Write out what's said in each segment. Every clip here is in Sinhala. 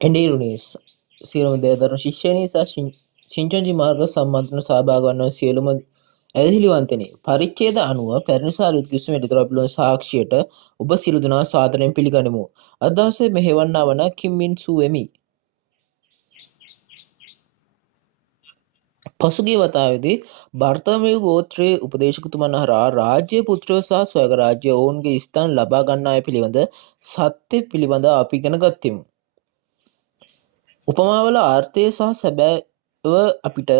එඩේරුණේ සියලුම දෙවදරු ශිෂ්‍යයනි සහ සිංචොන්ජි මාර්ග සම්බන්ධන සහභාගී වන්නා සියලුම ඇදහිලිවන්තනි පරිච්ඡේද 90 පැරණි අලුත් කිසිම එළිදරව් පිළිබඳ සාක්ෂියට ඔබ සියලු දෙනා සාදරයෙන් පිළිගනිමු. අද දවසේ මෙහෙවන්නා වන කිම් මින් සූ වෙමි. පසුගිය වතාවේදී බර්තමියු ගෝත්‍රයේ උපදේශකතුමන් හරහා රාජ්‍ය පුත්‍රයෝ සහ ස්වර්ග රාජ්‍ය ඔවුන්ගේ ස්ථාන ලබා ගන්නා අය පිළිබඳ සත්‍ය පිළිබඳ අපි ඉගෙන ගත්තෙමු. උපමාවල ආර්ථය සහ සැබෑව අපිට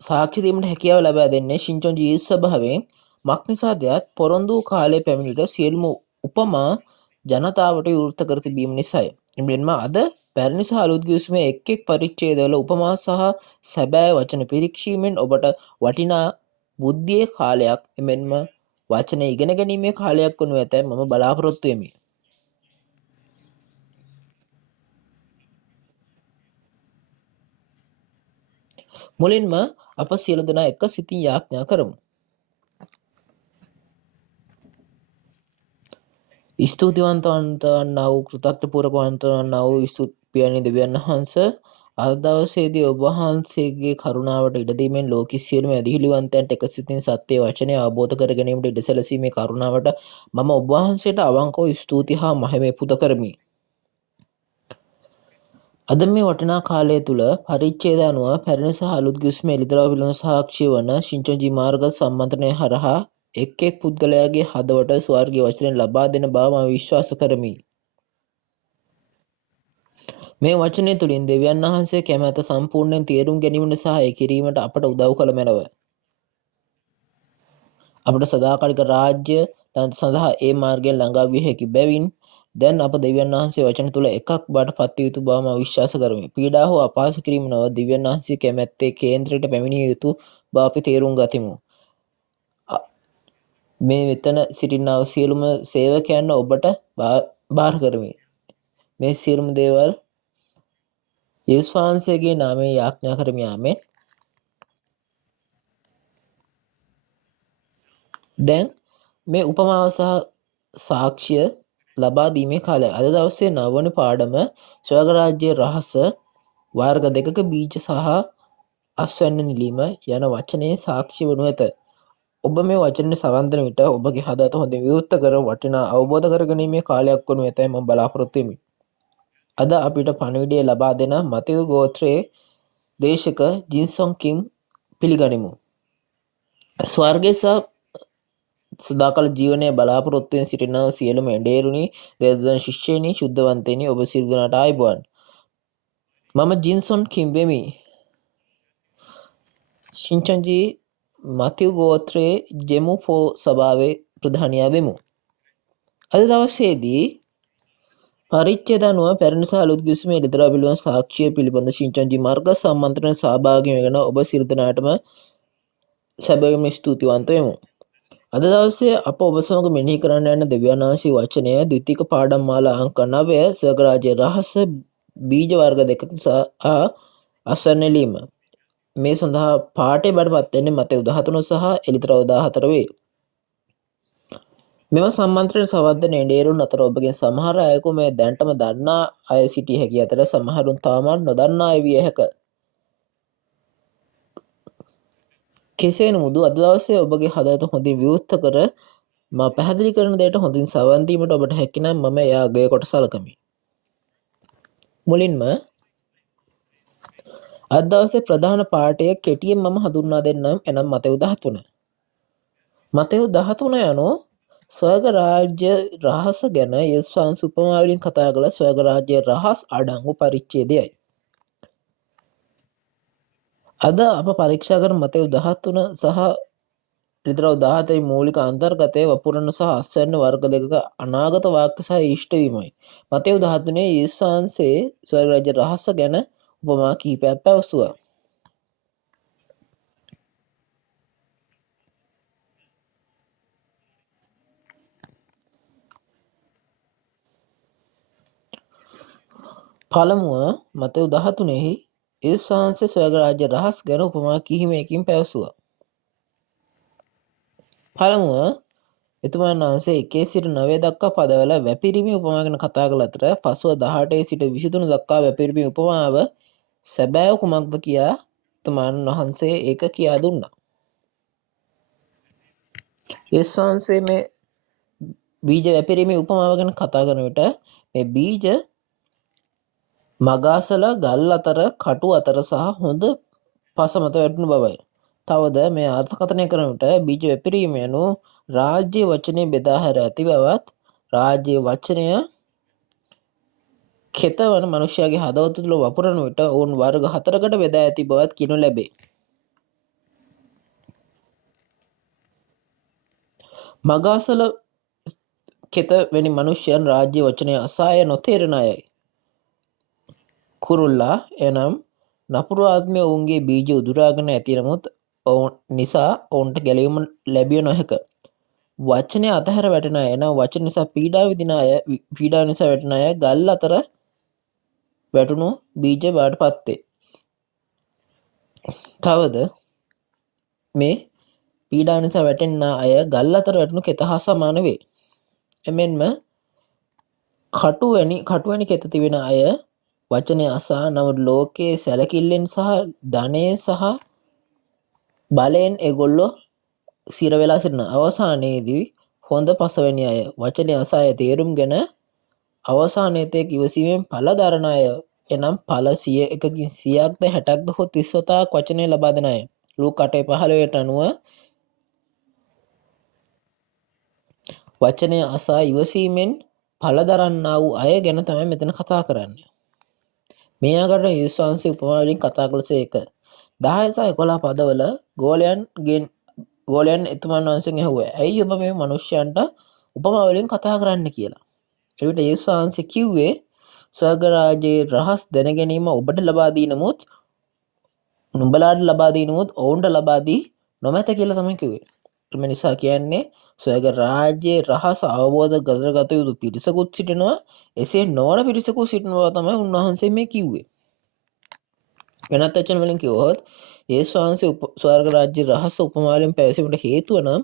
සාක්ෂි දීමට හැකියාව ලබා දෙන්නේ ශින්චොන්ජි ස්වභාවයෙන් මක්නිසාදයක් පොරොන්දු කාලයේ පැමිණිට සියලුම උපමා ජනතාවට විවෘත කර තිබීම නිසාය. එමෙන්ම අද පැරණි සහ අලුත් ගිවිසුමේ එක් එක් පරිච්ඡේදවල උපමා සහ සැබෑ වචන පිරික්සීමෙන් ඔබට වටිනා බුද්ධියේ කාලයක් එමෙන්ම වචන ඉගෙන ගැනීමේ කාලයක් වනු ඇතැයි මම බලාපොරොත්තු වෙමි. මුලින්ම අප සියලු දෙනා එක සිතින් යාඥා කරමු. ස්තුතිවන්ත වන්නා වූ කෘතඥපූර්වකවන්ත වන්නා වූ ස්තුතියනි දෙවියන් වහන්සේ අද දවසේදී ඔබ වහන්සේගේ කරුණාවට ඉඩ දීමෙන් ලෝකයේ සියලුම ඇදහිලිවන්තයන්ට එක සිතින් සත්‍ය වචනය අවබෝධ කර ගැනීමට ඉඩ සැලසීමේ කරුණාවට මම ඔබ වහන්සේට අවංකව ස්තුති හා මහිමය පුද කරමි. අද මේ වටිනා කාලය තුල පරිච්ඡේද 90 පැරණි සහ අලුත් ගිවිසුම එළිදරව් පිළිබඳ සාක්ෂි වන ශින්චොන්ජි මාර්ග සම්මන්ත්‍රණය හරහා එක් එක් පුද්ගලයාගේ හදවට ස්වර්ගීය වචනය ලබා දෙන බව මම විශ්වාස කරමි. මේ වචනය තුළින් දෙවියන් වහන්සේ කැමැත්ත සම්පූර්ණයෙන් තේරුම් ගැනීමට සහ ඒ කිරීමට අපට උදව් කළ මැනව. අපට සදාකාලික රාජ්‍ය සඳහා ඒ මාර්ගයෙන් ළඟා විය හැකි බැවින් දැන් අප දෙවියන් වහන්සේ වචන තුල එකක් බවට පත් විය යුතු බව මම විශ්වාස කරමි. පීඩා හෝ අපහාස කිරීම නොව දෙවියන් වහන්සේ කැමැත්තේ කේන්ද්‍රයට පැමිණිය යුතු බව අපි තේරුම් ගතිමු. මේ මෙතන සිටිනා වූ සියලුම සේවකයන් ඔබට බාර කරමි. මේ සියලුම දේවල් යේසුස් වහන්සේගේ නාමයෙන් යාඥා කරමි. ආමෙන්. දැන් මේ උපමාව සහ සාක්ෂිය ලබා දීමේ කාලය. අද දවසේ 9 වෙනි පාඩම ස්වර්ග රාජ්‍යයේ රහස වර්ග දෙකක බීජ සහ අස්වැන්න නිලීම යන වචනේ සාක්ෂි වනු ඇත. ඔබ මේ වචනේ සවන් දෙන විට ඔබගේ හදවත හොඳින් විවෘත කර වටිනා අවබෝධ කරගැනීමේ කාලයක් වනු ඇතයි මම බලාපොරොත්තු වෙමි. අද අපිට පණිවිඩය ලබා දෙන මතෙව් ගෝත්‍රයේ දේශක ජින්සොන් කිම් පිළිගනිමු. ස්වර්ගයේ සහ සදාකාල ජීවනයේ බලාපොරොත්තුවෙන් සිටිනා සියලුම එඬේරුණි දේවදූතන් ශිෂ්‍යයනි ශුද්ධවන්තයනි ඔබ සියලු දෙනාට ආයුබෝවන්. මම ජින්සොන් කිම් වෙමි. ශින්චොන්ජි මතෙව් ගෝත්‍රයේ ජෙමු ෆෝ සභාවේ ප්‍රධානියා වෙමු. අද දවසේදී පරිච්ඡේද 90 පැරණි සහ අලුත් ගිවිසුමේ එළිදරව් පිළිබඳ සාක්ෂිය පිළිබඳ ශින්චොන්ජි මාර්ග සම්මන්ත්‍රණය සහභාගී වෙන ඔබ සියලු දෙනාටම සැබවින්ම ස්තුතිවන්ත වෙමු. අද දවසේ අප ඔබ සමග මෙනෙහි කරන්න යන දෙවියන් වහන්සේ වචනය ද්විතීක පාඩම් මාලා අංක 9 ස්වර්ග රාජ්‍ය රහස බීජ වර්ග දෙකක සහ අසන්නලීම. මේ සඳහා පාඩේ බඩපත් වෙන්නේ මතෙව් 13 සහ එළිදරව් 14 වේ. මෙම සම්මන්ත්‍රණ සවද්දන එඬේරුන් අතර ඔබගෙන් සමහර අයෙකු මේ දැනටම දන්නා අය සිටිය හැකි අතර සමහරුන් තවමත් නොදන්නා අය විය හැක. කෙසේ නමුත් අද දවසේ ඔබගේ හදවත හොඳින් විවෘත කර මා පැහැදිලි කරන දෙයට හොඳින් සවන් දීමට ඔබට හැකි නම් මම එය අගය කොට සලකමි. මුලින්ම අද දවසේ ප්‍රධාන පාඩය කෙටියෙන් මම හඳුන්වා දෙන්නම්. එනම් මතෙව් 13. මතෙව් 13 යනෝ ස්වර්ග රාජ්‍ය රහස ගැන යේසුස් වහන්සේ උපමා වලින් කතා කළ ස්වර්ග රාජ්‍ය රහස් අඩංගු පරිච්ඡේදයයි. අද අප පරීක්ෂා කරන මතෙව් 13 සහ එළිදරව් 17 මූලික අන්තර්ගතයේ වපුරන සහ අස්වැන්න වර්ග දෙකක අනාගත වාක්‍ය සහ ඉෂ්ට වීමයි. මතෙව් 13 යේසුස් වහන්සේ ස්වර්ග රාජ්‍ය රහස ගැන උපමා කිහිපයක් පැවසුවා. පළමුව මතෙව් 13 යේසුස් වහන්සේ ස්වර්ග රාජ්‍ය රහස් ගැන උපමා කිහිපයකින් පැවසුවා. පළමුව එතුමන් වහන්සේ 1 සිට 9 දක්වා පදවල වැපිරිමි උපමා ගැන කතා කළ අතර පසුව 18 සිට 23 දක්වා වැපිරිමි උපමාව සැබෑව කුමක්ද කියා එතුමන් වහන්සේ ඒක කියා දුන්නා. යේසුස් වහන්සේ මේ බීජ වැපිරීමේ උපමාව ගැන කතා කරන විට මේ බීජ මගාසල ගල් අතර කටු අතර සහ හොඳ පස මත වැටුණු බවයි. තවද මේ අර්ථකථනය කරන විට බීජ වැපිරීම යනු රාජ්‍ය වචනය බෙදා හැර ඇති බවත් රාජ්‍ය වචනය කෙතවන මනුෂ්‍යයාගේ හදවත තුළ වපුරන විට ඔවුන් වර්ග 4කට බෙදා ඇති බවත් කියනු ලැබේ. මගාසල කෙත වැනි මනුෂ්‍යයන් රාජ්‍ය වචනය අසාය නොතේරෙන අයයි. කුරුල්ලා එනම් නපුරු ආත්මය ඔවුන්ගේ බීජ උදුරාගෙන ඇති නමුත් ඔවුන් නිසා ඔවුන්ට ගැලවීම ලැබිය නොහැක. වචනය අතහැර වැටෙන අය එනම් වචන නිසා පීඩා විඳින අය පීඩා නිසා වැටෙන අය ගල් අතර වැටුණු බීජ බවට පත් වේ. තවද මේ පීඩා නිසා වැටෙන අය ගල් අතර වැටුණු කෙත හා සමාන වේ. එමෙන්ම කටු වැනි කෙත තිබෙන අය වචනය අසා නමුත් ලෝකයේ සැලකිල්ලෙන් සහ ධනය සහ බලයෙන් ඒගොල්ලෝ සිර වෙලා සිටින අවසානයේදී හොඳ පසවැනි අය වචනය අසා අය තේරුම් ගෙන අවසානයේතෙක් ඉවසීමෙන් ඵල දරන අය එනම් ඵල 100කින් 100ක්ද 60ක්ද හෝ 30වතාවක් වචනය ලබා දෙන අය. ලූක 8:15ට අනුව වචනය අසා ඉවසීමෙන් ඵල දරන්නා වූ අය ගැන තමයි මෙතන කතා කරන්නේ. මේ ආකාරයට යේසුස් වහන්සේ උපමා වලින් කතා කළසේක. 10 සහ 11 පදවල ගෝලයන් එතුමන් වහන්සේගෙන් ඇහුවා ඇයි ඔබ මේ මිනිස්යන්ට උපමා වලින් කතා කරන්න කියලා. එවිට යේසුස් වහන්සේ කිව්වේ ස්වර්ග රාජ්‍යයේ රහස් දැන ගැනීම ඔබට ලබා දී නමුත් නුඹලාට ලබා දී නමුත් ඔවුන්ට ලබා දී නොමැත කියලා තමයි කිව්වේ. එම නිසා කියන්නේ ස්වර්ග රාජ්‍යයේ රහස අවබෝධ කරගත යුතු පිරිසකුත් සිටිනවා. එසේ නොවන පිරිසකුත් සිටින බව තමයි උන්වහන්සේ මේ කිව්වේ. වෙනත් වචන වලින් කිව්වොත් යේසුස් වහන්සේ ස්වර්ග රාජ්‍යයේ රහස උපමාවෙන් පැවසීමට හේතුව නම්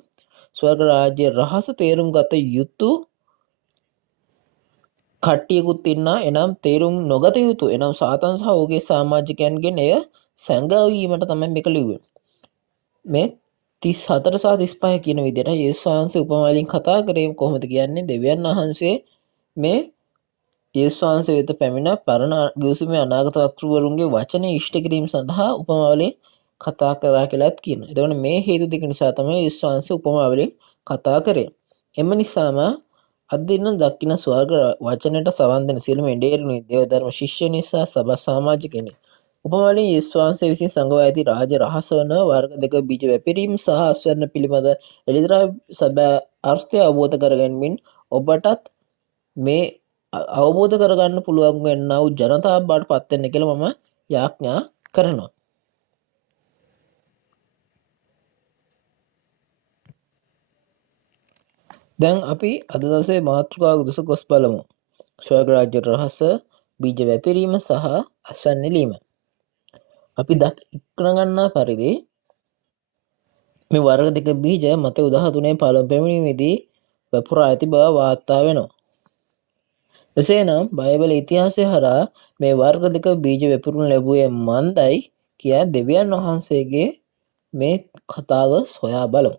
ස්වර්ග රාජ්‍යයේ රහස තේරුම් ගත යුතු කට්ටියකුත් ඉන්නා. එනම් තේරුම් නොගත යුතු එනම් සාතන් සහ ඔහුගේ සමාජිකයන්ගෙන් එය සැඟවීමට තමයි මේක ලිව්වේ. මේ 34 සහ 35 කියන විදිහට යේසුස් වහන්සේ උපමා වලින් කතා කරේ කොහොමද කියන්නේ දෙවියන් වහන්සේ මේ යේසුස් වහන්සේ වෙත පැමිණ පරණ ගිවිසුමේ අනාගත වක්තෘවරුන්ගේ වචනේ ඉෂ්ට කිරීම සඳහා උපමා වලින් කතා කරා කියලාත් කියනවා. එතකොට මේ හේතු දෙක නිසා තමයි යේසුස් වහන්සේ උපමා වලින් කතා කරේ. එම නිසාම අද දින දක්ින ස්වර්ග වචනයට සවන් දෙන සියලුම එඬේරුණේ දේවධර්ම ශිෂ්‍ය නිසා සභා සමාජිකෙනි. උපමා වලින් යේසුස් වහන්සේ විසින් සංගවා ඇති රාජ රහස වන වර්ග දෙක බීජ වැපිරීම සහ අස්වැන්න පිළිබඳ එළිදරව් සැබෑ අර්ථය අවබෝධ කරගැනීමෙන් ඔබටත් මේ අවබෝධ කරගන්න පුළුවන් වෙන්නා වූ ජනතාව බවට පත් වෙන්න කියලා මම යාඥා කරනවා. දැන් අපි අද දවසේ මාතෘකාව උදෙස ගොස් බලමු. ස්වර්ග රාජ්‍ය රහස, බීජ වැපිරීම සහ අස්වැන්න එළීම. අපි ඉක්න ගන්නා පරිදි මේ වර්ග දෙක බීජ මත 13 පළමු පැමිණීමේදී වැපුරා ඇති බව වාර්තා වෙනවා. එසේනම් බයිබල ඉතිහාසය හරහා මේ වර්ග දෙක බීජ වැපුරුම් ලැබුවේ මන්දයි කියා දෙවියන් වහන්සේගේ මේ කතාව සොයා බලමු.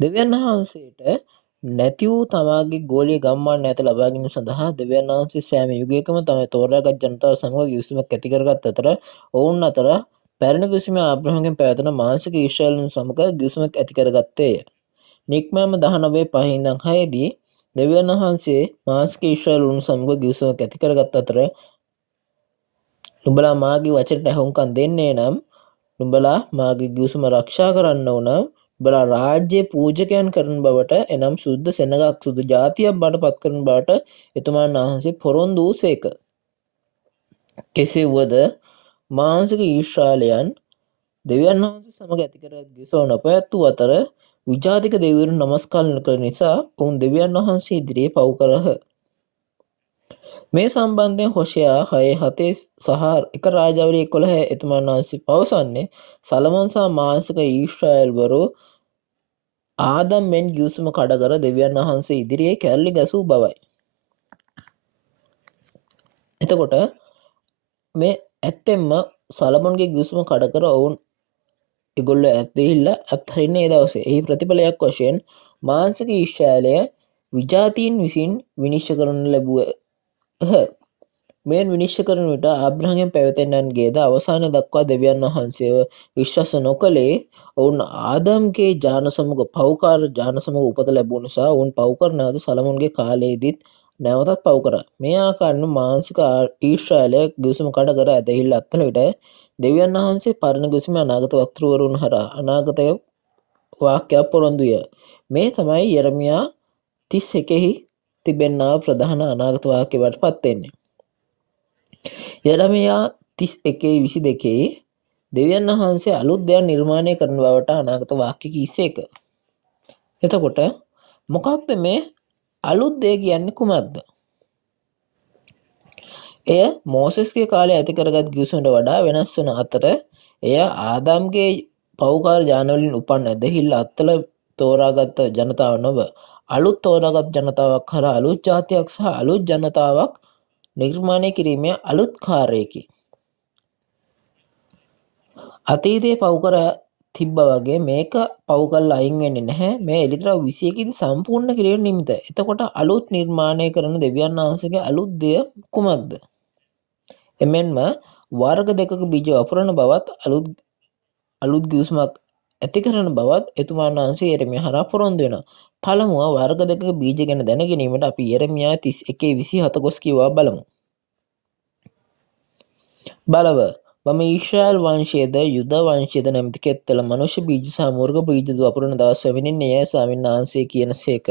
දෙවියන් වහන්සේට නැති වූ තමාගේ ගෝලීය ගම්මාන නැත ලබා ගැනීම සඳහා දෙවියන් වහන්සේ සෑම යුගයකම තමයි තෝරාගත් ජනතාව සමග කිවිසුමක් ඇති කරගත් අතර ඔවුන් අතර පැරණි කිවිසුමේ ආබ්‍රහම්ගෙන් පැවැතෙන මානසික ඊශ්‍රායලුන් සමග කිවිසුමක් ඇති කරගත්තේය. නික්මයම 19:5 ඉඳන් 6 දී දෙවියන් වහන්සේ මානසික ඊශ්‍රායලුන් සමග කිවිසුමක් ඇති කරගත් අතර නුඹලා මාගේ වචනට ඇහුම්කන් දෙන්නේ නම් නුඹලා මාගේ කිවිසුම ආරක්ෂා කරන්න ඕන බලා රාජ්‍ය පූජකයන් කරන බවට එනම් සුද්ධ සෙනගක් සුදු ජාතියක් බවට පත් කරන බවට එතුමාන් වහන්සේ පොරොන්දු වූසේක. කෙසේ වුවද මානසික ඊශ්‍රායලයන් දෙවියන් වහන්සේ සමග ඇති කර ගිවිසුම නොපැවැත්වූ අතර විජාතික දෙවිවරුන් නමස්කාර කළ නිසා ඔවුන් දෙවියන් වහන්සේ ඉදිරියේ පව් කරහ. මේ සම්බන්ධයෙන් හොෂයා 6:7 සහ 1 රාජාවලිය 11 එතුමාන් වහන්සේ පවසන්නේ සලමන් සහ මානසික ඊශ්‍රායල්වරු ආදම් මෙන් ගිවිසුම කඩ කර දෙවියන් වහන්සේ ඉදිරියේ කැරලි ගැසූ බවයි. එතකොට මේ ඇත්තෙන්ම සලමොන්ගේ ගිවිසුම කඩ කර ඔවුන් ඒගොල්ලෝ ඇත්විහිල්ල අත්හරින්නේ ඒ දවසේ. එහි ප්‍රතිඵලයක් වශයෙන් මාංශික ඊශ්‍රායලය විජාතීන් විසින් විනිශ්චය කරනු ලැබුව මෙන් විනිශ්චය කරන විට ආබ්‍රහම්ගෙන් පැවතෙන්නන්ගේද අවසාන දක්වා දෙවියන් වහන්සේව විශ්වාස නොකළේ ඔවුන් ආදම්ගේ ජාන සමග පෞකාර ජාන සමග උපත ලැබුණු නිසා ඔවුන් පව් කර නැවත සලමුන්ගේ කාලයේදීත් නැවතත් පව් කරා. මේ ආකාරයෙන් මානසික ඊශ්‍රායලය ගිවිසුම කඩ කර ඇදහිල්ල අත්වන විට දෙවියන් වහන්සේ පරණ ගිවිසුමේ අනාගත වක්තෘවරුන් හරහා අනාගතය වාක්‍යයක් පොරොන්දුය. මේ තමයි යෙරමියා 31 තිබෙන්නා ප්‍රධාන අනාගත වාක්‍ය බවට පත් වෙන්නේ. යෙරමියා 31:22 දෙවියන් වහන්සේ අලුත් දෙයක් නිර්මාණය කරන බවට අනාගත වාක්‍ය කීසේක. එතකොට මොකක්ද මේ අලුත් දෙය කියන්නේ කුමක්ද? එය මෝසෙස්ගේ කාලේ ඇති කරගත් ගිවිසුමට වඩා වෙනස් වන අතර එය ආදම්ගේ පෞකාර ජානවලින් උපන් ඇදහිල්ල අත්තල තෝරාගත් ජනතාව නොව අලුත් තෝරාගත් ජනතාවක් කරා අලුත් ජාතියක් සහ අලුත් ජනතාවක් නිර්මාණය කිරීමේ අලුත් කාර්යයකි. අතීතයේ පව් කර තිබ්බ වගේ මේක පව් කරලා අයින් වෙන්නේ නැහැ. මේ එලිතරව 21 දී සම්පූර්ණ කිරීම නිමිත. එතකොට අලුත් නිර්මාණය කරන දෙවියන් වහන්සේගේ අලුත් දෙය කුමක්ද? එමෙන්ම වර්ග දෙකක බීජ වපුරන බවත් අලුත් ගිවිසුමක් ඇති කරන බවත් එතුමාන් වහන්සේ යෙරමියා හරහා පොරොන්දු වෙනවා. පළමුව වර්ග දෙකක බීජ ගැන දැන ගැනීමට අපි යෙරමියා 31:27 ගොස් කියවා බලමු. බලව මම ඊශ්‍රායල් වංශයේද යුද වංශයේද නැමැති කෙත්තල මනුෂ්‍ය බීජ සහ මුර්ග බීජ වපුරන දවස් වෙමිනින්නේ යැයි ස්වාමීන් වහන්සේ කියන සේක.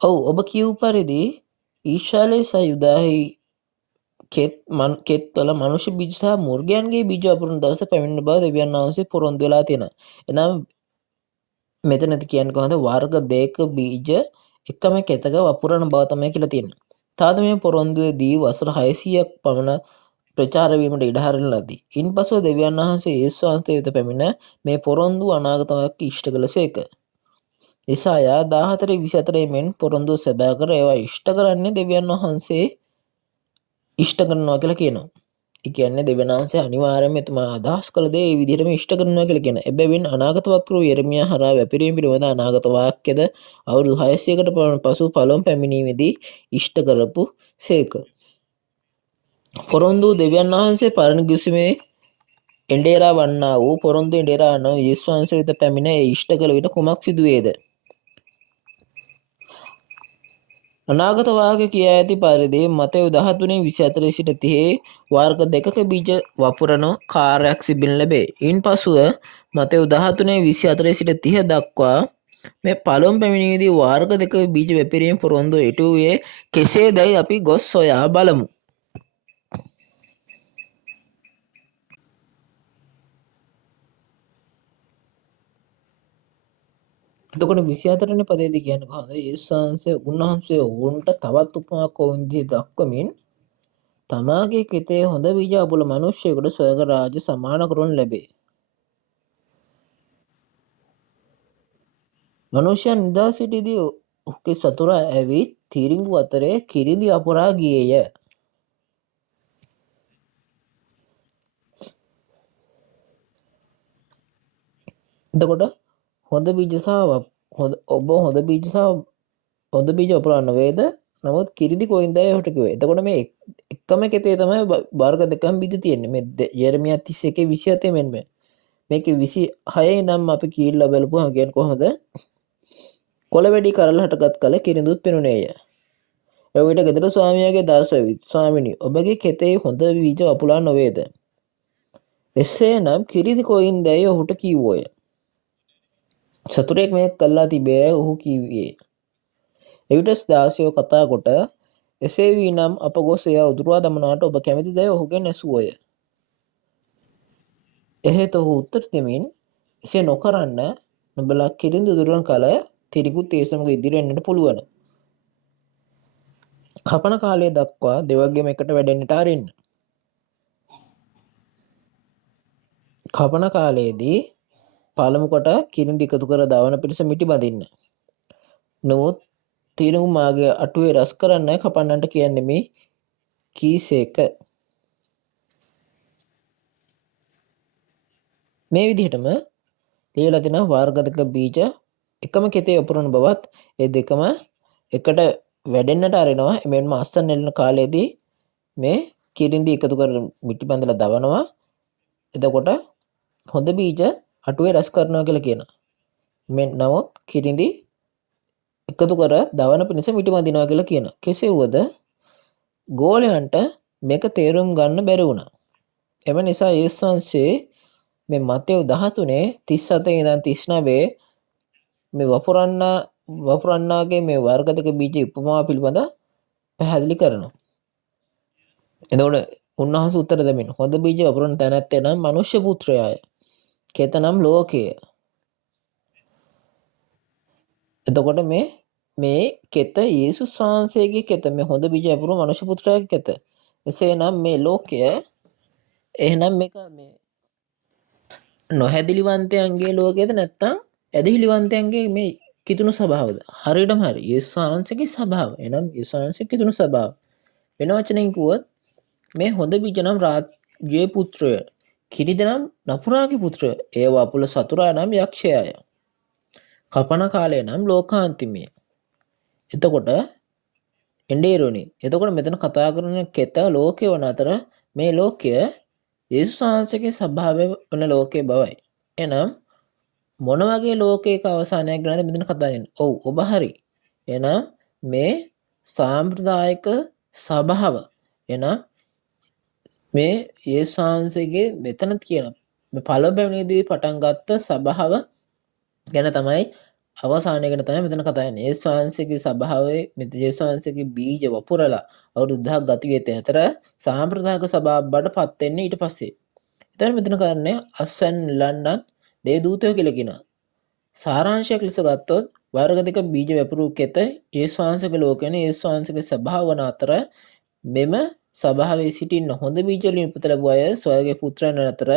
ඔව් ඔබ කියූ පරිදි ඊශ්‍රායලයේ සහ යුදාහි කෙත්වල මනුෂ්‍ය බීජ සහ මුර්ගයන්ගේ බීජ වපුරන දවස පැමිණෙන බව දෙවියන් වහන්සේ පොරොන්දු වෙලා තියෙනවා. එනම් මෙතනදි කියන්නේ කොහොමද වර්ග දෙක බීජ එකම කෙතක වපුරන බව තමයි කියලා තියෙන්නේ. තාද මේ පොරොන්දුවේදී වසර 600ක් පමණ ප්‍රචාර වීමට ඉඩ හරින ලදී. ඉන්පසුව දෙවියන් වහන්සේ යේසුස් වහන්සේ වෙත පැමිණ මේ පොරොන්දු අනාගතයක් ඉෂ්ට කළසේක. ඉසායා 14:24 මෙන් පොරොන්දු සැබෑ කර ඒවා ඉෂ්ට කරන්නේ දෙවියන් වහන්සේ ඉෂ්ට කරනවා කියලා කියනවා. ඒ කියන්නේ දෙවියන් වහන්සේ අනිවාර්යයෙන්ම එතුමා අදහස් කළ දේ ඒ විදිහටම ඉෂ්ට කරනවා කියලා කියනවා. එබැවින් අනාගත වක්තෘ යෙරමියා හරහා වැපිරීම පිළිබඳ අනාගත වාක්‍යද අවුරුදු 600කට පමණ පසු පළමු පැමිණීමේදී ඉෂ්ට කරපු සේක. පොරොන්දු දෙවියන් වහන්සේ පරණ ගිවිසුමේ එඬේරා වන්නා වූ පොරොන්දු එඬේරා වන්නා වූ යේසුස් වහන්සේ වෙත පැමිණ ඒ ඉෂ්ට කළ විට කුමක් සිදුවේද? අනාගත වාක්‍ය කියා ඇති පරිදි මතෙව් 13:24 සිට 30 වර්ග දෙකක බීජ වපුරන කාර්යයක් සිබින් ලැබේ. ඉන්පසුව මතෙව් 13:24 සිට 30 දක්වා මේ පළමු පැමිණීමේදී වර්ග දෙකක බීජ වැපිරීම පොරොන්දු ඉටු වූයේ කෙසේදයි අපි ගොස් සොයා බලමු. එතකොට 24 වෙනි පදයේදී කියන්නේ කොහොමද? යේසුස් උන්වහන්සේ ඔවුන්ට තවත් උපමාවක් ඔවුන් දක්වමින් තමාගේ කෙතේ හොඳ බීජ අපුල මිනිසෙකුට ස්වර්ග රාජ්‍ය සමාන කරනු ලැබේ. මනුෂ්‍යයන් නිදා සිටියදී ඔහුගේ සතුරා ඇවිත් තිරිඟු අතරේ කිරිඳි අපුරා ගියේය. එතකොට හොඳ බීජ සහ ඔබ හොඳ බීජ සහ හොඳ බීජ වපුරන්න වේද? නමුත් කිරිඳි කොයින්දයි ඔහුට කිව්වේ. එතකොට මේ එකම කෙතේ තමයි වර්ග දෙකම බීජ තියෙන්නේ. මේ යෙරමියා 31:27 මෙන්න මේකේ 26 ඉඳන්ම අපි කීල්ලා බලපුවාම කියන්නේ කොහොමද? කොළ වැඩි කරල හටගත් කල කිරිඳුත් පෙනුනේය. එවිට ගෙදර ස්වාමියාගේ දාස ඇවිත් ස්වාමිනි ඔබගේ කෙතේ හොඳ බීජ වපුලා නොවේද? එසේනම් කිරිඳි කොයින්දයි ඔහුට කිව්වෝය. සතුරෙක් මේක කළා තිබේ ඔහු කිව්වේ. එවිට දාසයෝ කතා කොට එසේ වී නම් අප ගොස් එය උදුරවා දමනවාට ඔබ කැමති දෑ ඔහුගෙන් ඇසුවෝය. එහෙත් ඔහු උත්තර දෙමින් එසේ නොකරන්න නුඹලා කිරිඳි උදුරන කල තිරිඟුත් ඒ සමග ඉදිරියට එන්නට පුළුවන්. කපන කාලය දක්වා දෙවගේම එකට වැඩෙන්නට ආරින්න. කපන කාලයේදී පළමු කොට කිරිඳි එකතු කර දවන පිණිස මිටි බඳින්න. නමුත් තීරුම් මාගේ අටුවේ රස කරන්නයි කපන්නන්ට කියන්නේ මේ කීසේක. මේ විදිහටම ලියලා තියෙන වර්ග දෙක බීජ එකම කෙතේ වපුරන බවත් ඒ දෙකම එකට වැඩෙන්නට ආරෙනවා. එමෙන්ම අස්තන් නෙලන කාලයේදී මේ කිරිඳි එකතු කර මිටි බඳලා දවනවා. එතකොට හොඳ බීජ අටුවේ රස කරනවා කියලා කියනවා. නමුත් කිරිඳි එකතු කර දවන පිණිස මිටි බඳිනවා කියලා කියනවා. කෙසේ වුවද ගෝලයන්ට මේක තේරුම් ගන්න බැරි වුණා. එම නිසා යේසුස් වහන්සේ මේ මතෙව් 13:37 ඉඳන් 39 මේ වපුරන්නාගේ මේ වර්ග දෙක බීජ උපමාව පිළිබඳ පැහැදිලි කරනවා. එතකොට උන්වහන්සේ උත්තර දෙමින් හොඳ බීජ වපුරන තැනැත්තේ නම් මනුෂ්‍ය පුත්‍රයාය. කෙත නම් ලෝකය. එතකොට මේ කෙත යේසුස් වහන්සේගේ කෙත, මේ හොඳ බීජ වපුරන මනුෂ්‍ය පුත්‍රයාගේ කෙත. එසේනම් මේ ලෝකය එහෙනම් මේක මේ නොහැදිලිවන්තයන්ගේ ලෝකයේද නැත්නම් ඇදහිලිවන්තයන්ගේ මේ කිතුණු ස්වභාවද? හරියටම හරි. යේසුස් වහන්සේගේ ස්වභාව. එනම් යේසුස් වහන්සේ කිතුණු ස්වභාව. වෙන වචනෙන් කිව්වොත් මේ හොඳ බීජ නම් රාජ්‍යයේ පුත්‍රය. කිරිද නම් නපුරාගේ පුත්‍රය. ඒ වපුල සතුරා නම් යක්ෂයාය. කපන කාලය නම් ලෝකාන්තිමය. එතකොට එඬේරුණි. එතකොට මෙතන කතා කරන කෙත ලෝකේ වන අතර මේ ලෝකය යේසුස් වහන්සේගේ ස්වභාවය වන ලෝකයේ බවයි. එනම් මොන වගේ ලෝකයක අවසානයක් ගැනද මෙතන කතා කරන්නේ? ඔව්, ඔබ හරි. එහෙනම් මේ සාම්ප්‍රදායික ස්වභාව. එහෙනම් මේ යේසුස් වහන්සේගේ මෙතන කියන මේ පළබැවිනිදී පටන් ගත්ත ස්වභාව ගැන තමයි අවසානය ගැන තමයි මෙතන කතා කරන්නේ. යේසුස් වහන්සේගේ ස්වභාවයේ මෙත යේසුස් වහන්සේගේ බීජ වපුරලා අවුරුදු 1000ක් ගත වෙතේ අතර සාම්ප්‍රදායික ස්වභාව බඩපත් වෙන්නේ ඊට පස්සේ. එතන මෙතන කරන්නේ අස්වැන් ලන්ඩන් දේව දූතයෝ කියලා කියනවා. සාරාංශයක් ලෙස ගත්තොත් වර්ග දෙක බීජ වැපුරු කෙත යේසුස් වහන්සේගේ ලෝකයෙන් යේසුස් වහන්සේගේ ස්වභාව වන අතර මෙම ස්වභාවයේ සිටින හොඳ බීජ වලින් උපත ලැබුව අය ස්වර්ගයේ පුත්‍රයන් අතර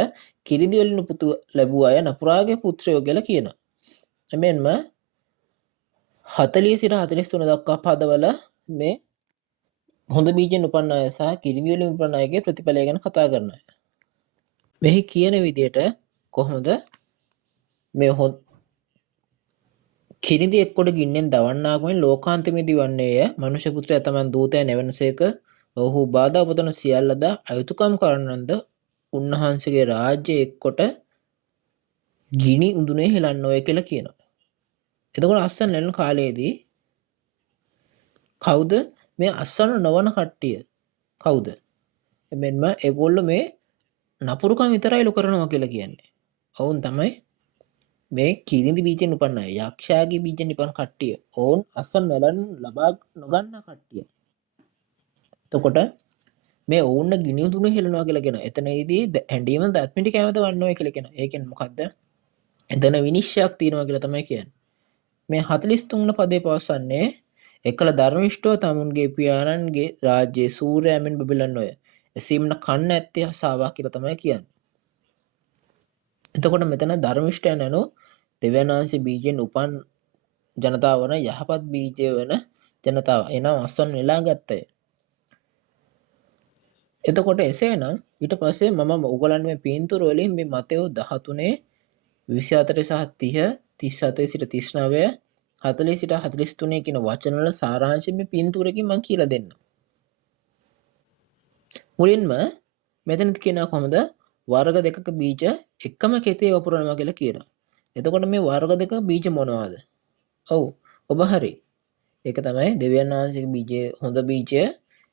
කිරිඳි වලින් උපත ලැබුව අය නපුරාගේ පුත්‍රයෝ කියලා කියනවා. එමෙන්ම 40 සිට 43 දක්වා පදවල මේ හොඳ බීජෙන් උපන්න අය සහ කිරිඳි වලින් උපන්න අයගේ ප්‍රතිඵලය ගැන කතා කරනවා. මෙහි කියන විදිහට කොහොමද මේ කිරිඳි එක්කොට ගින්නෙන් දවන්නාක් මෙන් ලෝකාන්තමේදී වන්නේය. මනුෂ්‍ය පුත්‍රයා තමන් දූතය නැවෙනසේක ඔහු බාධා උපදන සියල්ලද අයුතුකම් කරන්නන්ද උන්වහන්සේගේ රාජ්‍ය එක්කොට ගිනි උඳුනේ හෙලන්න ඔය කියලා කියනවා. එතකොට අස්වැන්න නෙළන කාලයේදී කවුද මේ අස්වැන්න නොවන කට්ටිය? කවුද? එමෙන්ම ඒගොල්ලෝ මේ නපුරුකම් විතරයි කරනවා කියලා කියන්නේ. ඔවුන් තමයි මේ කිරිඳි බීජෙන් උපන්න අය. යක්ෂයාගේ බීජෙන් උපන් කට්ටිය. ඔවුන් අස්වැන්න නෙළන ලබා නොගන්න කට්ටිය. එතකොට මේ ඔවුන්ට ගිනි උඳුනේ හෙලනවා කියලා කියනවා. එතනදී ඇඬීම දත් මිටි කැමත වන්න ඔය කියලා කියනවා. ඒ කියන්නේ මොකද්ද? එතන විනිශ්චයක් තියෙනවා කියලා තමයි කියන්නේ. මේ 43 වන පදේ පවසන්නේ එකල ධර්මිෂ්ඨව තමුන්ගේ පියාණන්ගේ රාජ්‍යයේ සූර්යයන්ෙන් බබලන්නෝය. එසේමන කන්න ඇත්තේ අසාවා කියලා තමයි කියන්නේ. එතකොට මෙතන ධර්මිෂ්ඨයන් යනු දෙවියන් වහන්සේ බීජයෙන් උපන් ජනතාව වන යහපත් බීජය වෙන ජනතාව. එනම් අස්වැන්න නෙලා ගත්තය. එතකොට එසේනම් ඊට පස්සේ මම ඔයගලන්ට මේ පින්තූර වලින් මේ මතෙව් 13 24 සහ 30 37 සිට 39 40 සිට 43 කියන වචන වල සාරාංශය මේ පින්තූරකින් මම කියලා දෙන්නම්. මුලින්ම මෙතනත් කියනවා කොහොමද වර්ග දෙකක බීජ එකම කෙතේ වපුරනවා කියලා කියනවා. එතකොට මේ වර්ග දෙක බීජ මොනවාද? ඔව්, ඔබ හරි. ඒක තමයි දෙවියන් වහන්සේගේ බීජය හොඳ බීජය.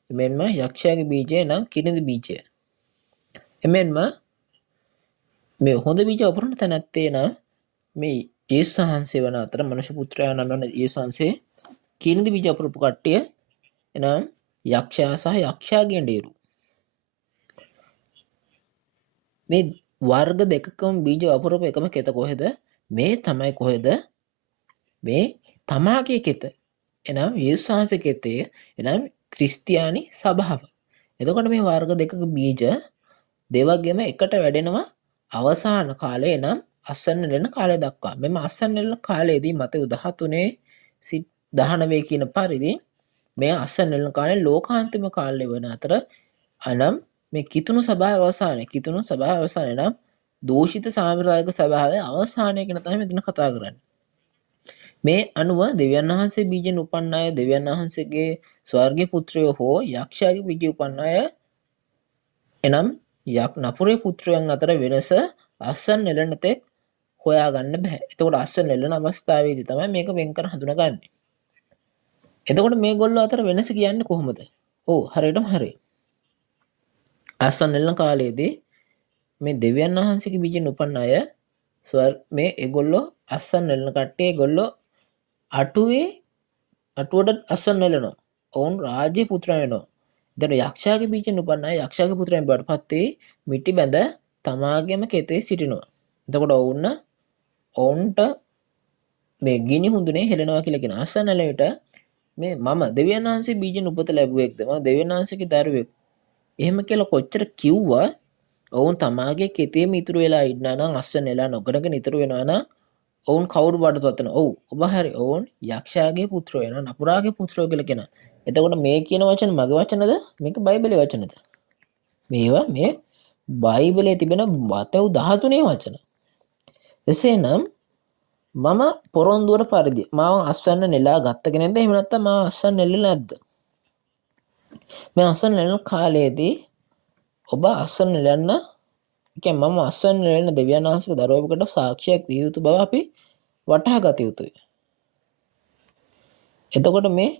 එමෙන්ම යක්ෂයාගේ බීජය නම් කිරිඳි බීජය. එමෙන්ම මේ හොඳ බීජ වපුරන තැනැත්තේ නම් මේ යේසුස් වහන්සේ වන අතර මනුෂ්‍ය පුත්‍රයා නම් වන යේසුස් වහන්සේ කිරිඳි බීජ වපුරපු කට්ටිය එනම් යක්ෂයා සහ යක්ෂයාගේ ඬේරු. මේ වර්ග දෙකකම බීජ වපුරපු එකම කෙත කොහෙද? මේ තමයි කොහෙද? මේ තමාගේ කෙත. එනම් යේසුස් වහන්සේ කෙතේ එනම් ක්‍රිස්තියානි සභාව. එතකොට මේ වර්ග දෙකක බීජ දෙවගේම එකට වැඩෙනවා අවසාන කාලේ නම් අස්වැන්න නෙළන කාලය දක්වා. මෙම අස්වැන්න නෙළන කාලයේදී මතෙව් 13 සිට 19 කියන පරිදි මේ අස්වැන්න නෙළන කාලය ලෝකාන්තිම කාලය වන අතර අනම් මේ කිතුණු සභාවේ අවසානය නම් දූෂිත සාම්ප්‍රදායික සභාවේ අවසානය ගැන තමයි මෙතන කතා කරන්නේ. මේ අනුව දෙවියන් වහන්සේ බීජෙන් උපන් අය දෙවියන් වහන්සේගේ ස්වර්ගීය පුත්‍රයෝ හෝ යක්ෂයාගේ බීජයෙන් උපන් අය එනම් නපුරේ පුත්‍රයන් අතර වෙනස අස්වැන්න නෙළන තෙක් හොයාගන්න බෑ. එතකොට අස්වැන්න නෙළන අවස්ථාවේදී තමයි මේක වෙන් කර හඳුනගන්නේ. එතකොට මේගොල්ලෝ අතර වෙනස කියන්නේ කොහොමද? ඔව් හරියටම හරි. අස්වැන්න නෙළන කාලයේදී මේ දෙවියන් වහන්සේගේ බීජෙන් උපන් අය මේ ඒගොල්ලෝ අස්වැන්න නෙළන කට්ටිය ඒගොල්ලෝ අටුවට අස්වැන්න නෙළනවා. ඔවුන් රාජ්‍ය පුත්‍රයන් වෙනවා. දැන් යක්ෂයාගේ බීජෙන් උපන් අය යක්ෂයාගේ පුත්‍රයන් බවට පත් වී මිටි බැඳ තමාගේම කෙතේ සිටිනවා. එතකොට ඔවුන්ට මේ ගිනි හුඳුනේ හෙලනවා කියලා කියන අස්වැන්න නෙළවිට මේ මම දෙවියන් වහන්සේ බීජෙන් උපත ලැබුවෙක්ද මම දෙවියන් වහන්සේගේ දරුවෙක් එහෙම කියලා කොච්චර කිව්වා ඔවුන් තමාගේ කෙතේම ඉතුරු වෙලා ඉන්නා නම් අස්වැන්න නෙළා නොකරගෙන ඉතුරු වෙනවා නම් ඔවුන් කවුරු බඩට වතන? ඔව් ඔබ හරි. ඔවුන් යක්ෂයාගේ පුත්‍රයෝ වෙනවා නපුරාගේ පුත්‍රයෝ කියලා කියනවා. එතකොට මේ කියන වචන මගේ වචනද? මේක බයිබලයේ වචනද? මේවා මේ බයිබලයේ තිබෙන මතෙව් 13 වචන. එසේනම් මම පොරොන්දුවට පරිදි මාව අස්වැන්න නෙලා ගත්ත කෙනෙක්ද? එහෙම නැත්නම් මාව අස්වැන්න නෙල්ලේ නැද්ද? මේ අස්වැන්න නෙලන කාලයේදී ඔබ අස්වැන්න නෙලන්න කියන්නේ මම අස්වැන්න නෙලන දෙවියන් වහන්සේගේ දරුවෙකුට සාක්ෂියක් දිය යුතු බව අපි වටහා ගත යුතුයි. එතකොට මේ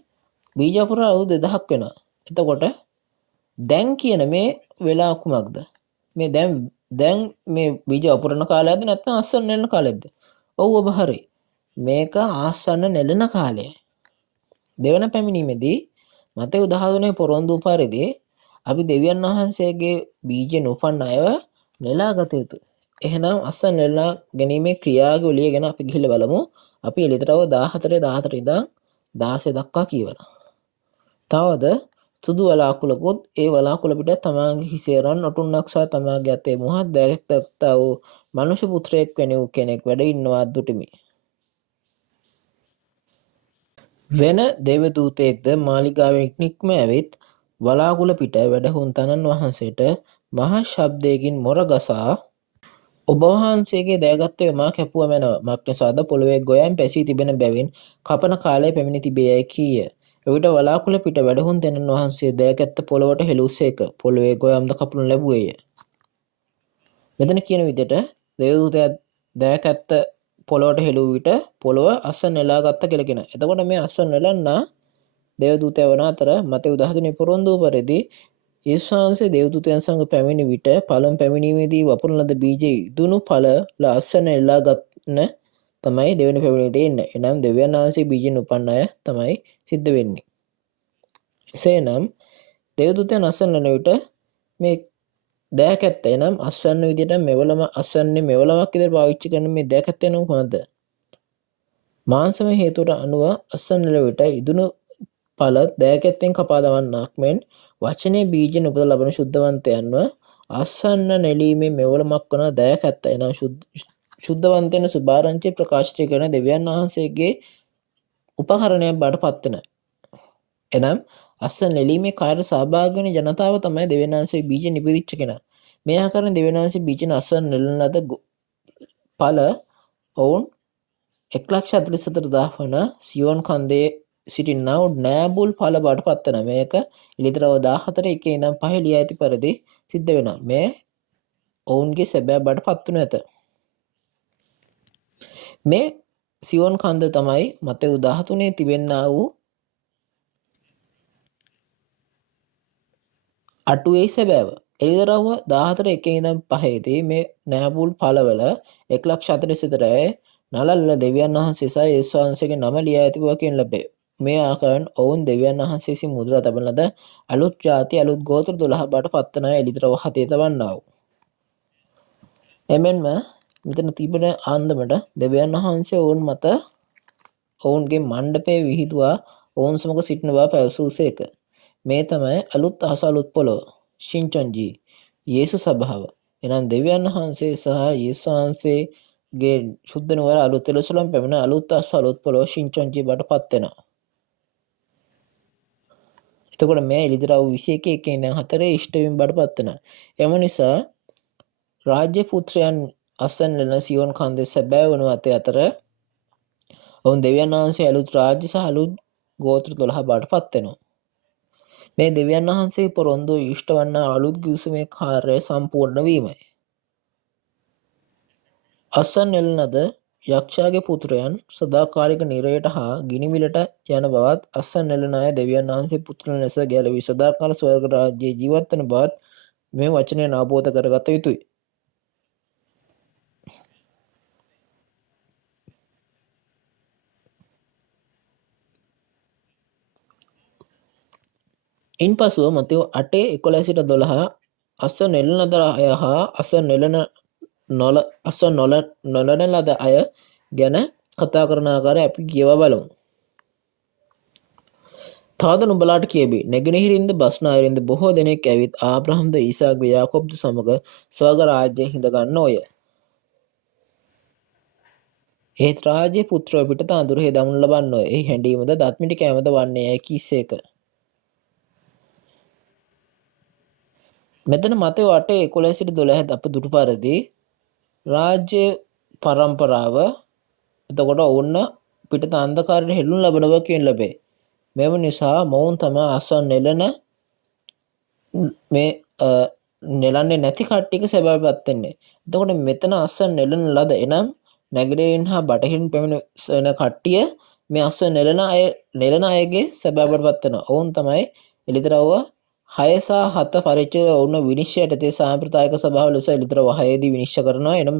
බීජ පුරා අවුරුදු 2000ක් වෙනවා. එතකොට දැන් කියන මේ වෙලාව කුමක්ද? මේ දැන් මේ බීජ වපුරන කාලයක්ද නැත්නම් අස්වැන්න නෙලන කාලයක්ද? ඔව් ඔබ හරි. මේක ආස්වැන්න නෙලන කාලයයි. දෙවන පැමිණීමේදී මතෙව් 13 පොරොන්දු පරිදි අපි දෙවියන් වහන්සේගේ බීජෙන් උපන් අයව නෙලා ගත යුතුයි. එහෙනම් අස්වැන්න නෙලා ගැනීමේ ක්‍රියාවලිය ගැන අපි ගිහිල්ලා බලමු. අපි එළිතරව 14 ඉඳන් 16 දක්වා කියවලා. තවද සුදු වලාකුළකුත් ඒ වලාකුළ පිට තමාගේ හිසේ රන් ඔටුන්නක් සහ තමාගේ අතේ මුහත් දැක්තා වූ මනුෂ්‍ය පුත්‍රයෙක් වැනි වූ කෙනෙක් වැඩ ඉන්නවා දුටිමි. වෙන දේවදූතයෙක්ද මාලිගාවෙන් නික්ම ඇවිත් වලාකුළ පිට වැඩහුන් තනන් වහන්සේට මහා ශබ්දයකින් මොර ගසා ඔබ වහන්සේගේ දෑගත්තේ මා කැපුවා මැනව මක්නිසාද පොළොවේ ගොයම් පැසී තිබෙන බැවින් කපන කාලය පැමිණි තිබේයයි කීය. එවිට වලාකුළ පිට වැඩහුන් තැනන් වහන්සේ දෑකැත්ත පොළොවට හෙළුසේක පොළොවේ ගොයම්ද කපනු ලැබුවේය. මෙතන කියන විදිහට දේවදූතයා දෑකැත්ත පොළොවට හෙළුව විට පොළොව අස්වැන්න නෙලා ගත්ත කියලා කියනවා. එතකොට මේ අස්වැන්න නෙලන්න දේවදූතයා වන අතර මතෙව් 13 පොරොන්දු පරිදි යේසුස් වහන්සේ දේවදූතයන් සමග පැමිණි විට පළමු පැමිණීමේදී වපුරන ලද බීජයේ ඉදුණු ඵල අස්වැන්න නෙලා ගන්න තමයි දෙවෙනි පැමිණීමේදී එන්නේ. එනම් දෙවියන් වහන්සේ බීජෙන් උපන් අය තමයි සිද්ධ වෙන්නේ. එසේනම් දේවදූතයන් අස්වැන්න නෙලන විට මේ දෑකැත්ත එනම් අස්වැන්න විදිහට මෙවලම අස්වැන්නේ මෙවලමක් විදිහට පාවිච්චි කරන මේ දෑකැත්ත එනම් කොහොමද? මාංශමය හේතුවට අනුව අස්වැන්න නෙලන විට ඉදුණු ඵල දෑකැත්තෙන් කපා දමන්නක් මෙන් වචනේ බීජෙන් උපත ලබන ශුද්ධවන්තයන්ව අස්වැන්න නෙලීමේ මෙවලමක් වන දෑකැත්ත එනම් ශුද්ධවන්තයන් සුභාරංචිය ප්‍රකාශිත කරන දෙවියන් වහන්සේගේ උපකරණයක් බවට පත් වෙනවා. එනම් අස්වැන්න නෙලීමේ කාර්ය සහභාගී වෙන ජනතාව තමයි දෙවියන් වහන්සේ බීජෙන් නිපදිච්ච කෙනා. මේ ආකාරයෙන් දෙවියන් වහන්සේ බීජෙන් අස්වැන්න නෙලන ලද ඵල ඔවුන් 1,44,000 වන සියෝන් කන්දේ සිටින්නා වූ නෑබුල් ඵල බවට පත් වෙනවා. මේක ඉලිතරව 14 1 ඉඳන් 5 ලියා ඇති පරිදි සිද්ධ වෙනවා. මේ ඔවුන්ගේ සැබෑ බවට පත් වනු ඇත. මේ සියෝන් කන්ද තමයි මතෙව් 13 තිබෙන්නා වූ අටුවේ සැබෑව. එළිදරව්ව 14 1 ඉඳන් 5 දී මේ නෑබුල් ඵලවල 1,44,000 නලල දෙවියන් වහන්සේ සහ යේසුස් වහන්සේගේ නම ලියා ඇති බව කියන ලැබේ. මේ ආකාරයෙන් ඔවුන් දෙවියන් වහන්සේ විසින් මුද්‍රා තබන ලද අලුත් ජාති අලුත් ගෝත්‍ර 12 බවට පත්වන අය එළිදරව් 7 තවන්නා වූ. එමෙන්ම මෙතන තිබෙන ආන්දමට දෙවියන් වහන්සේ ඔවුන් මත ඔවුන්ගේ මණ්ඩපයේ විහිදුවා ඔවුන් සමග සිටින බව පැවසූසේක. මේ තමයි අලුත් අහස අලුත් පොළොව ශින්චොන්ජී යේසු සභාව. එනම් දෙවියන් වහන්සේ සහ යේසුස් වහන්සේ ගේ ශුද්ධ නුවර අලුත් එලෙසලම් පැමිණ අලුත් අස්ස අලුත් පොළොව ශිංචොංචි බවට පත් වෙනවා. එතකොට මේ එළිදරව් 21 1 ඉඳන් 4 ඉෂ්ටවීම බවට පත් වෙනවා. එම නිසා රාජ්‍ය පුත්‍රයන් අසන් ලෙන සියොන් කන්දේ සැබෑ වනු අතර ඔවුන් දෙවියන් වහන්සේ අලුත් රාජ්‍ය සහ අලුත් ගෝත්‍ර 12 බවට පත් වෙනවා. මේ දෙවියන් වහන්සේ පොරොන්දු ඉෂ්ට වන්නා අලුත් ගිවිසුමේ කාර්යය සම්පූර්ණ වීමයි. අස්සන් නෙළන යක්ෂයාගේ පුත්‍රයන් සදාකාලික නිරයට හා ගිනිමිලට යන බවත් අස්සන් නෙළන අය දෙවියන් වහන්සේ පුත්‍රයන් ලෙස ගැලවී සදාකාල ස්වර්ග රාජ්‍යයේ ජීවත් වන බවත් මේ වචනයෙන් අවබෝධ කරගත යුතුයි. ඉන්පසුව මතෙව් 8:11-12 අස්ස නෙළන ලද අය හා අස්ස නොලන ලද අය ගැන කතා කරන ආකාරය අපි කියවා බලමු. තවද නුඹලාට කියබේ නැගෙනහිරින්ද බස්නාහිරින්ද බොහෝ දෙනෙක් ඇවිත් ආබ්‍රහම්ද ඊසාක්ද යාකොබ්ද සමග ස්වර්ග රාජ්‍යයේ හිඳගන්න ඕය. ඒත් රාජ්‍ය පුත්‍රව පිටත අඳුරෙහි දමනු ලබන්නෝ එහි හැඬීමද දත්මිටි කෑමද වන්නේ යැයි කීසේක. මෙතන මතෙව් 8:11-12 අප දුටු පරිදි රාජ්‍ය පරම්පරාව එතකොට ඔවුන් පිටත අන්ධකාරයට හෙළුණු ලබනවා කියන ලැබේ. මෙම නිසා මොවුන් තමයි අසන් නෙළන මේ නෙළන්නේ නැති කට්ටියක සැබෑපත් වෙන්නේ. එතකොට මෙතන අසන් නෙළන ලද එනම් නැගිටින් හා බටහිරින් පැමිණ කට්ටිය මේ අසන් නෙළන අයගේ සැබෑපත් වෙනවා. ඔවුන් තමයි එළිදරව්ව 6 සහ 7 පරිච්ඡේද ඔවුන් විනිශ්චයට තේ සාම්ප්‍රදායික සභාව ලෙස එළිදරව්ව 6 දී විනිශ්චය කරනවා. එනම්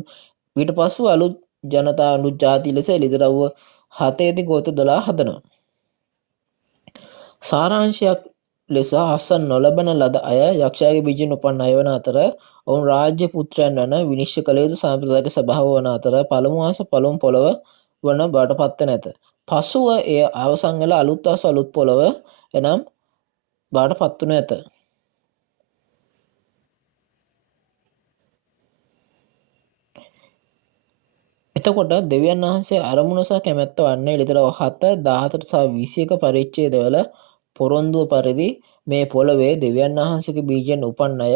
ඊට පසු අලුත් ජනතා අලුත් ජාති ලෙස එළිදරව්ව 7 දී ගෝත්‍ර 12 හදනවා. සාරාංශයක් ලෙස අසන් නොලබන ලද අය යක්ෂයාගේ බීජයෙන් උපන් අය වන අතර ඔවුන් රාජ්‍ය පුත්‍රයන් වන විනිශ්චය කළ යුතු සාම්ප්‍රදායික සභාව වන අතර පළමු ආස පළමු පොළව වන බවට පත් නැත. පසුව එය අවසන් වල අලුත් ආස අලුත් පොළව එනම් බවට පත් වනු ඇත. එතකොට දෙවියන් වහන්සේ අරමුණ සහ කැමැත්ත වන්නේ එළිදරව් 7, 14 සහ 21 පරිච්ඡේදවල පොරොන්දුව පරිදි මේ පොළවේ දෙවියන් වහන්සේගේ බීජයෙන් උපන් අය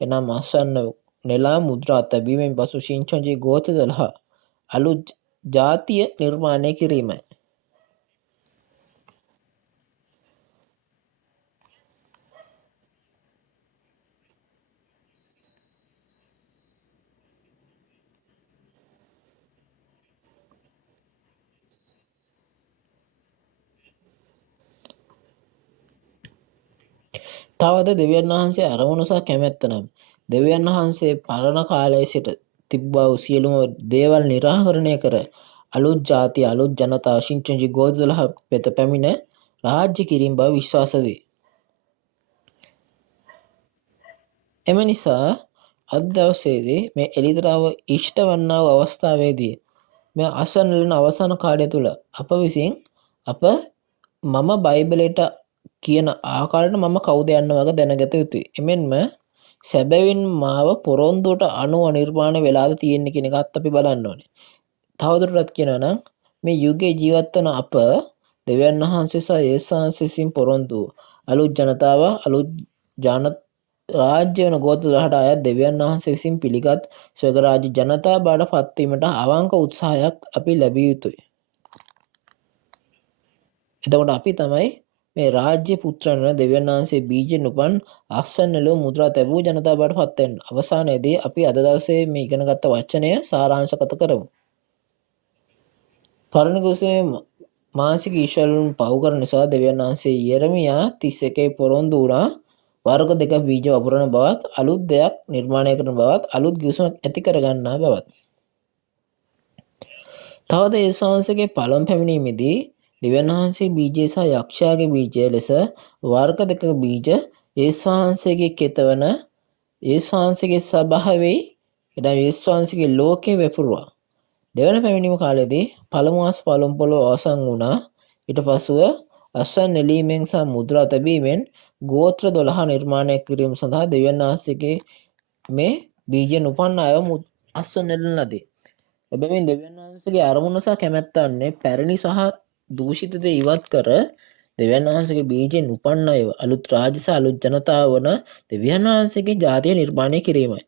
එනම් අසන්න නෙලා මුද්‍රා තැබීමෙන් පසු ශිංචොංජි ගෝත්‍ර 12 අලුත් ජාතිය නිර්මාණය කිරීමයි. තවද දෙවියන් වහන්සේ අරමුණ සහ කැමැත්ත නම් දෙවියන් වහන්සේ පරණ කාලයේ සිට තිබ්බා වූ සියලුම දේවල් නිරාකරණය කර අලුත් ජාති අලුත් ජනතාව ශිංචොංජි ගෝත්‍ර 12 වෙත පැමිණ රාජ්‍ය කිරීම බව විශ්වාස වේ. එම නිසා අද දවසේදී මේ එළිදරව් ඉෂ්ට වන්නා වූ අවස්ථාවේදී මේ අසන්න ලෙන අවසාන කාලය තුල අප විසින් මම බයිබලයට කියන ආකාරයට මම කවුද යන්න වගේ දැනගත යුතුයි. එමෙන්ම සැබවින් මාව පොරොන්දුවට අනුව නිර්මාණය වෙලාද තියෙන්නේ කියන එකත් අපි බලන්න ඕනේ. තවදුරටත් කියනවා නම් මේ යුගයේ ජීවත් වන අප දෙවියන් වහන්සේ සහ යේසුස් වහන්සේ විසින් පොරොන්දු අලුත් ජනතාව අලුත් රාජ්‍ය වන ගෝත්‍ර 18 අයත් දෙවියන් වහන්සේ විසින් පිළිගත් ස්වර්ග රාජ්‍ය ජනතා බවට පත්වීමට අවංක උත්සාහයක් අපි ලැබිය යුතුයි. එතකොට අපි තමයි මේ රාජ්‍ය පුත්‍රයන් වන දෙවියන් වහන්සේ බීජයෙන් උපන් අස්සන්නලෝ මුද්‍රා තැබූ ජනතාව බවට පත් වෙන. අවසානයේදී අපි අද දවසේ මේ ඉගෙනගත්ත වචනය සාරාංශගත කරමු. පරණ ගෝසේ මානසික ඊශ්වරයන් පව් කරන නිසා දෙවියන් වහන්සේ යෙරමියා 31 පොරොන්දු වුණා වර්ග දෙක බීජ වපුරන බවත් අලුත් දෙයක් නිර්මාණය කරන බවත් අලුත් ගිවිසුමක් ඇති කරගන්නා බවත්. තවද යේසුස් වහන්සේගේ පළමු පැමිණීමේදී දෙවියන් වහන්සේ බීජය සහ යක්ෂයාගේ බීජය ලෙස වර්ග දෙකක බීජ යේසුස් වහන්සේගේ කෙතවන යේසුස් වහන්සේගේ ස්වභාවයේ එදා යේසුස් වහන්සේගේ ලෝකේ වැපුරුවා. දෙවන පැමිණීම කාලයේදී පළමු ආස පළමු පොළොව අවසන් වුණා. ඊට පසුව අස්වන් නෙලීමෙන් සහ මුද්‍රා තැබීමෙන් ගෝත්‍ර 12 නිර්මාණය කිරීම සඳහා දෙවියන් වහන්සේගේ මේ බීජයෙන් උපන් අයව අස්වන් නෙලන ලදී. එබැවින් දෙවියන් වහන්සේගේ අරමුණ සහ කැමැත්තන්නේ පැරණි සහ දූෂිත දේ ඉවත් කර දෙවියන් වහන්සේගේ බීජයෙන් උපන් අයව අලුත් රාජ්‍ය සහ අලුත් ජනතාව වන දෙවියන් වහන්සේගේ ජාතිය නිර්මාණය කිරීමයි.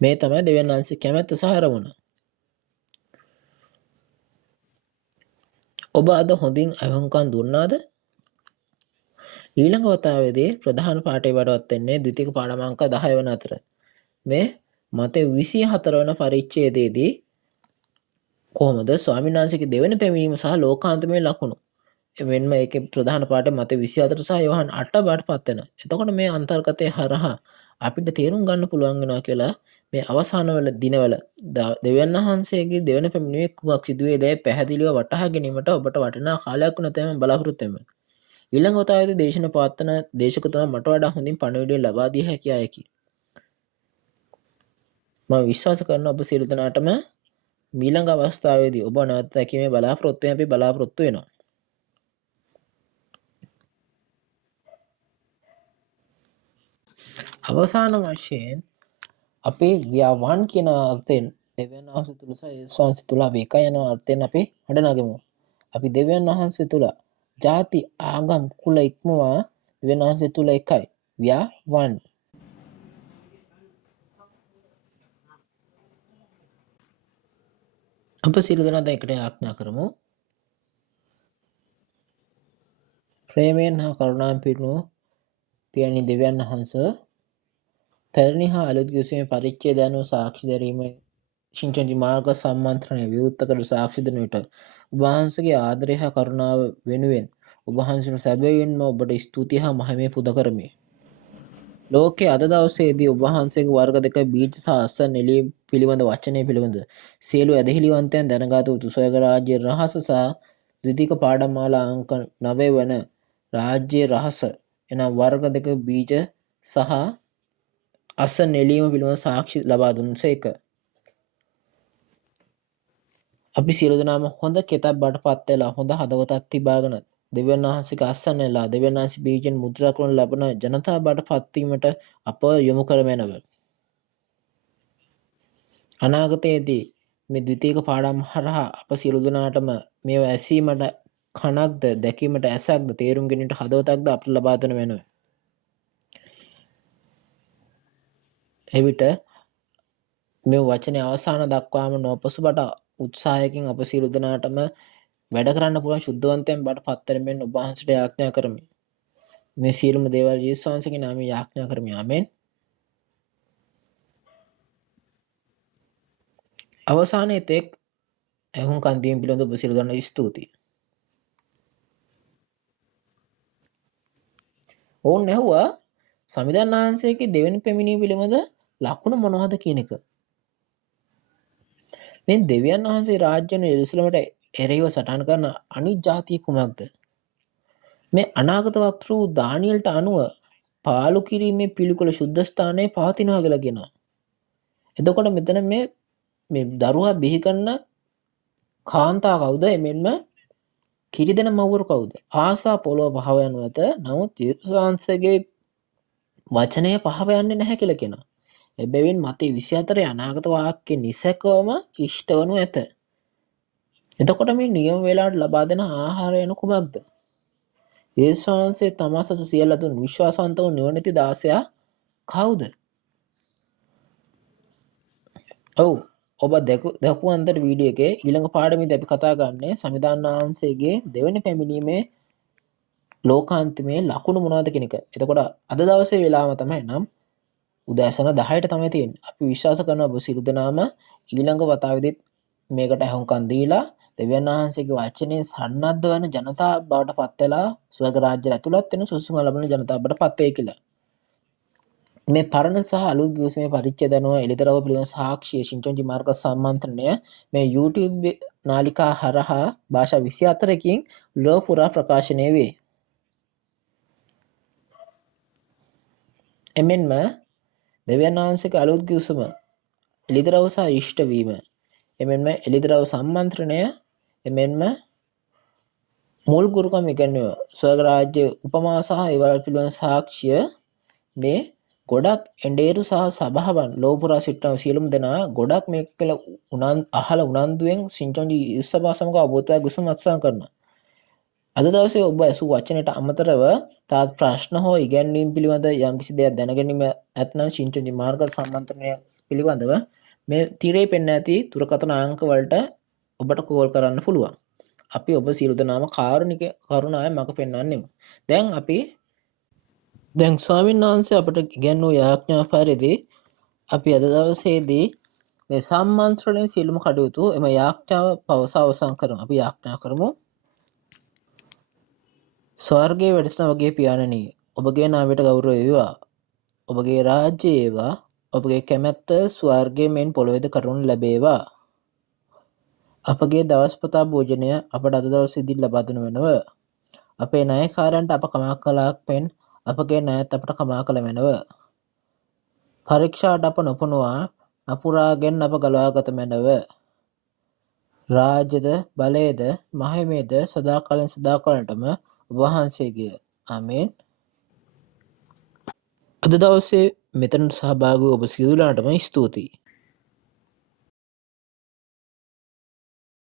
මේ තමයි දෙවියන් වහන්සේ කැමැත්ත සහ අරමුණ. ඔබ අද හොඳින් අහුම්කම් දුන්නාද? ඊළඟ වතාවේදී ප්‍රධාන පාඩේ වඩවත් වෙන්නේ ද්විතීක පාඩම අංක 10 වන අතර. මේ මතේ 24 වන පරිච්ඡේදයේදී කොහොමද ස්වාමීන් වහන්සේගේ දෙවෙනි පැමිණීම සහ ලෝකාන්තමේ ලකුණු. එමෙන්ම ඒකේ ප්‍රධාන පාඩේ මතේ 24 සහ යෝහන් 8 බාටපත් වෙනවා. එතකොට මේ අන්තර්ගතය හරහා අපිට තේරුම් ගන්න පුළුවන් වෙනවා කියලා මේ අවසාන වල දිනවල දෙවියන් වහන්සේගේ දෙවෙනි පැමිණීමේ කුමක් සිදුවේද පැහැදිලිව වටහා ගැනීමට ඔබට වටිනා කාලයක් වුණ තැම බලාපොරොත්තු වෙමි. ඊළඟ වතාවේදී දේශන පවත්වන දේශකතුමා මට වඩා හොඳින් පණිවිඩය ලබා දිය හැකි අයකි. මම විශ්වාස කරනවා ඔබ සියලු දෙනාටම ඊළඟ අවස්ථාවේදී ඔබ නැවත දැකීමේ බලාපොරොත්තුවෙන් අපි බලාපොරොත්තු වෙනවා. අවසාන වශයෙන් අපේ ව්‍යාවන් කියන අර්ථයෙන් දෙවියන් වහන්සේ තුල සහ යේසුස් වහන්සේ තුල අපි එක යන අර්ථයෙන් අපි හඬනගමු. අපි දෙවියන් වහන්සේ තුල ಜಾති ආගම් කුල ඉක්මවා දෙවියන් වහන්සේ තුල එකයි. ව්‍යාවන්. අප සියලු දෙනා දැන් එකට යාඥා කරමු. ප්‍රේමයෙන් හා කරුණාවෙන් පිරුණු පියනි දෙවියන් වහන්සේ පැරණි හා අලුත් කිසිම පරිච්ඡේද අනුව සාක්ෂි දැරීමේ ශිංචන්ති මාර්ග සම්මන්ත්‍රණය විවෘත කර සාක්ෂි දෙන විට ඔබ වහන්සේගේ ආදරය හා කරුණාව වෙනුවෙන් ඔබ වහන්සේට සැබවින්ම ඔබට ස්තුතිය හා මහිමය පුද කරමි. ලෝකයේ අද දවසේදී ඔබ වහන්සේගේ වර්ග දෙක බීජ සහ අස්වැන්න එළිය පිළිබඳ වචනය පිළිබඳ සියලු ඇදහිලිවන්තයන් දැනගත යුතු ස්වර්ග රාජ්‍ය රහස සහ ද්විතීක පාඩම් මාලා අංක 9 වන රාජ්‍ය රහස එනම් වර්ග දෙක බීජ සහ අස්වැන්න එළීම පිළිබඳ සාක්ෂි ලබා දුන්සේක. අපි සියලු දෙනාම හොඳ කෙතක් බඩපත් වෙලා හොඳ හදවතක් තිබාගෙන දෙවියන් වහන්සේගේ අස්වැන්න එලා දෙවියන් වහන්සේ බීජෙන් මුද්‍රා කරන ලබන ජනතා බඩපත් වීමට අප යොමු කරමැනව. අනාගතයේදී මේ ද්විතීක පාඩම් හරහා අප සියලු දෙනාටම මේවා ඇසීමට කනක්ද දැකීමට ඇසක්ද තේරුම් ගැනීමට හදවතක්ද අපට ලබා දෙන වෙනවා. එවිට මේ වචනේ අවසාන දක්වාම නොපසුබට උත්සාහයකින් අප සියලු දෙනාටම වැඩ කරන්න පුළුවන් ශුද්ධවන්තයන් බවට පත් වෙන ඔබ වහන්සේට යාඥා කරමි. මේ සියලුම දේවල් යේසුස් වහන්සේගේ නාමයෙන් යාඥා කරමි. ආමෙන්. අවසානයේ තෙක් එහුම්කන් දීම පිළිබඳ ඔබ සියලු දෙනාට ස්තුතියි. ඔවුන් ඇහුවා සමිඳුන් වහන්සේගේ දෙවෙනි පැමිණීම පිළිබඳ ලකුණු මොනවද කියන එක. මේ දෙවියන් වහන්සේ රාජ්‍යන යෙරුසලමට එරෙහිව සටන් කරන අනිත් ජාතිය කුමක්ද? මේ අනාගත වක්තෘ දානියෙල්ට අනුව පාලු කිරීමේ පිළිකුල සුද්ධ ස්ථානයේ පවතිනවා කියලා කියනවා. එතකොට මෙතන මේ දරුවා බිහි කරන කාන්තා කවුද? එමෙන්ම කිරිදෙන මව්වරු කවුද? ආසා පොළොව පහව යනු ඇත. නමුත් යේසුස් වහන්සේගේ වචනය පහව යන්නේ නැහැ කියලා කියනවා. එබැවින් මතේ 24 අනාගත වාක්‍ය නිසකවම ඉෂ්ට වනු ඇත. එතකොට මේ නියම වේලාවට ලබා දෙන ආහාරය යනු කුමක්ද? යේසුස් වහන්සේ තමා සතු සියල්ල දුන් විශ්වාසවන්ත වූ නිවනති දාසයා කවුද? ඔව් ඔබ දැකපු අන්තර වීඩියෝ එකේ ඊළඟ පාඩමේදී අපි කතා කරන්නේ සමිඳාන් වහන්සේගේ දෙවෙනි පැමිණීමේ ලෝකාන්තිමේ ලකුණු මොනවද කියන එක. එතකොට අද දවසේ වෙලාවම තමයි නම් උදෑසන 10ට තමයි තියෙන්නේ. අපි විශ්වාස කරනවා ඔබ සියලු දෙනාම ඊළඟ වතාවේදීත් මේකට අහුම්කම් දීලා දෙවියන් වහන්සේගේ වචනේ සන්නද්ධ වෙන ජනතා බවට පත් වෙලා ස්වර්ග රාජ්‍යයට ඇතුළත් වෙන සුසුම ලබන ජනතා බවට පත් වෙයි කියලා. මේ පරණ සහ අලුත් ගිවිසුමේ පරිච්ඡේද අනුව එළිදරව් පිළිවෙල සාක්ෂිය ශින්ටොන්ජි මාර්ග සම්මන්ත්‍රණය මේ YouTube නාලිකා හරහා භාෂා 24කින් ලෝක පුරා ප්‍රකාශනය වේ. එමෙන්ම දෙවියන් වහන්සේගේ අලුත් ගිවිසුම එළිදරව් සහ ඉෂ්ට වීම එමෙන්ම එළිදරව් සම්මන්ත්‍රණය එමෙන්ම මුල් ගුරුකම් ඉගෙනීම ස්වර්ග රාජ්‍ය උපමා සහ ඒවල් පිළිබඳ සාක්ෂිය මේ ගොඩක් එඬේරු සහ සභාවන් ලෝපුරා සිටින සියලුම දෙනා ගොඩක් මේක කියලා අහලා උනන්දුවෙන් සිංචොන්ජි ඉස්සබා සමග අවබෝධය ගුසුම් අත්සන් කරනවා. අද දවසේ ඔබ ඇසූ වචනයට අමතරව තාත් ප්‍රශ්න හෝ ඉගැන්වීම් පිළිබඳ යම්කිසි දෙයක් දැනගැනීම ඇත්නම් සිංචොන්ජි මාර්ග සම්මන්ත්‍රණය පිළිබඳව මේ තිරේ පෙන්න ඇති දුරකථන අංක වලට ඔබට කෝල් කරන්න පුළුවන්. අපි ඔබ සියලු දෙනාම කාරුණික කරුණාවෙන් මඟ පෙන්වන්නෙමු. දැන් ස්වාමීන් වහන්සේ අපට ඉගැන්වූ යාඥා පරිදි අපි අද දවසේදී මේ සම්මන්ත්‍රණයේ සියලුම කටයුතු එම යාඥාව පවසා අවසන් කරමු. අපි යාඥා කරමු. ස්වර්ගයේ වැඩසිටින ඔබගේ පියාණනි, ඔබගේ නාමයට ගෞරව වේවා. ඔබගේ රාජ්‍යය වේවා. ඔබගේ කැමැත්ත ස්වර්ගයේ මෙන් පොළොවේද කරනු ලැබේවා. අපගේ දවස්පතා භෝජනය අපට අද දවසේදී ලබා දෙනු වෙනව. අපේ ණයකාරයන්ට අප කමා කළාක් මෙන් අපගේ ණයත් අපට කමා කළ මැනව. පරීක්ෂාට අප නොපුණුවා නපුරාගෙන් අප ගලවාගත මැනව. රාජ්‍යද බලයද මහිමේද සදාකාලෙන් සදාකාලටම ඔබ වහන්සේගේ. ආමේන්. අද දවසේ මෙතන සහභාගී ඔබ සියලුලාටම ස්තුතියි.